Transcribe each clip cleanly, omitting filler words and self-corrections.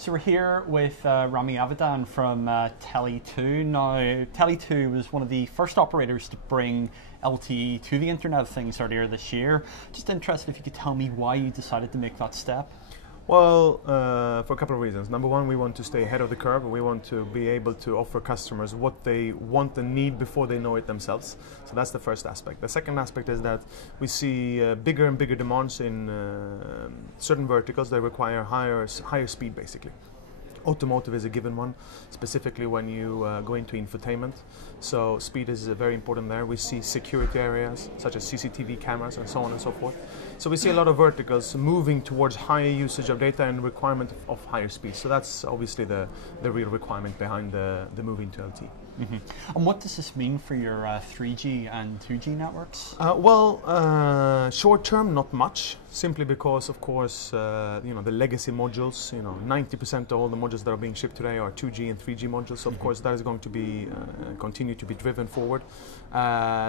So we're here with Rami Avidan from Tele2. Now, Tele2 was one of the first operators to bring LTE to the Internet of Things earlier this year. Just interested if you could tell me why you decided to make that step. Well, for a couple of reasons. Number one, we want to stay ahead of the curve. We want to be able to offer customers what they want and need before they know it themselves. So that's the first aspect. The second aspect is that we see bigger and bigger demands in certain verticals that require higher speed, basically. Automotive is a given one, specifically when you go into infotainment. So speed is very important there. We see security areas such as CCTV cameras and so on and so forth. So we see a lot of verticals moving towards higher usage of data and requirement of higher speed. So that's obviously the real requirement behind the move into LTE. Mm-hmm. And what does this mean for your 3G and 2G networks? Short term, not much, simply because, of course, the legacy modules, 90% of all the modules that are being shipped today are 2G and 3G modules. So, of course, that is going to be continue to be driven forward.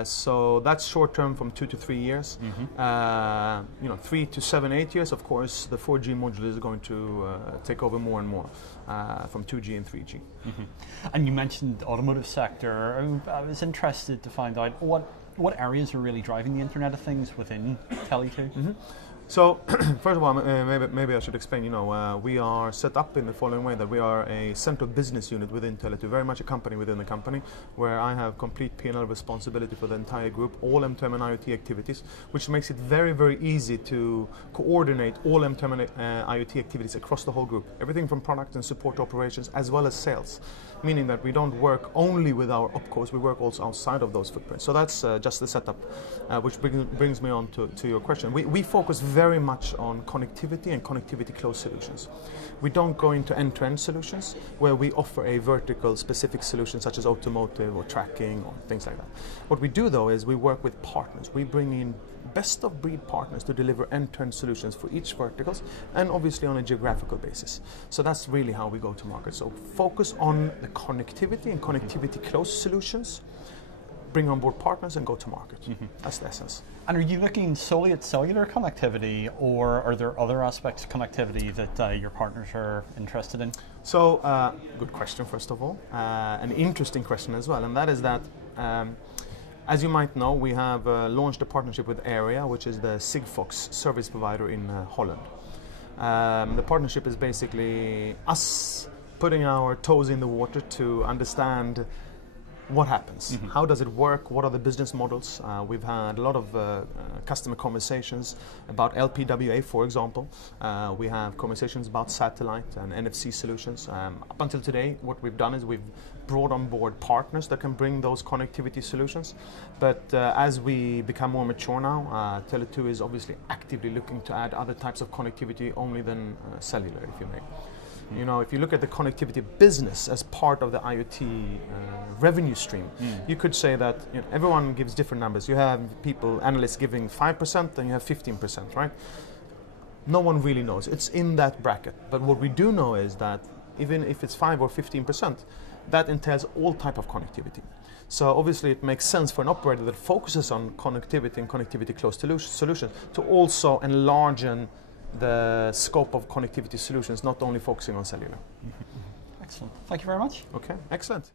So that's short term, from 2 to 3 years. 3 to 7, 8 years, of course, the 4G module is going to take over more and more from 2G and 3G. And you mentioned automotive sector. I was interested to find out what areas are really driving the Internet of Things within Tele2. So, first of all, maybe I should explain, we are set up in the following way, that we are a central business unit within Tele2, very much a company within the company, where I have complete P&L responsibility for the entire group, all M2M and IoT activities, which makes it very, very easy to coordinate all M2M and IoT activities across the whole group. Everything from product and support operations, as well as sales, meaning that we don't work only with our opcos, we work also outside of those footprints. So that's just the setup, which brings me on to your question. We focus very much on connectivity and connectivity closed solutions. We don't go into end-to-end solutions where we offer a vertical specific solution such as automotive or tracking or things like that. What we do though is we work with partners. We bring in best of breed partners to deliver end-to-end solutions for each verticals, and obviously on a geographical basis. So that's really how we go to market. So focus on the connectivity and connectivity closed solutions, bring on board partners and go to market. That's the essence. And are you looking solely at cellular connectivity, or are there other aspects of connectivity that your partners are interested in? So, good question first of all, an interesting question as well, and that is that as you might know, we have launched a partnership with Area, which is the Sigfox service provider in Holland. The partnership is basically us putting our toes in the water to understand what happens, how does it work, what are the business models. We've had a lot of customer conversations about LPWA, for example. We have conversations about satellite and NFC solutions. Up until today, what we've done is we've brought on board partners that can bring those connectivity solutions. But as we become more mature now, Tele2 is obviously actively looking to add other types of connectivity only than cellular, if you may. If you look at the connectivity business as part of the IoT revenue stream, you could say that everyone gives different numbers. You have analysts giving 5% and you have 15%, right? No one really knows. It's in that bracket. But what we do know is that even if it's 5 or 15%, that entails all type of connectivity. So obviously it makes sense for an operator that focuses on connectivity and connectivity closed solutions to also enlarge the scope of connectivity solutions, not only focusing on cellular. Excellent. Thank you very much. Okay, excellent.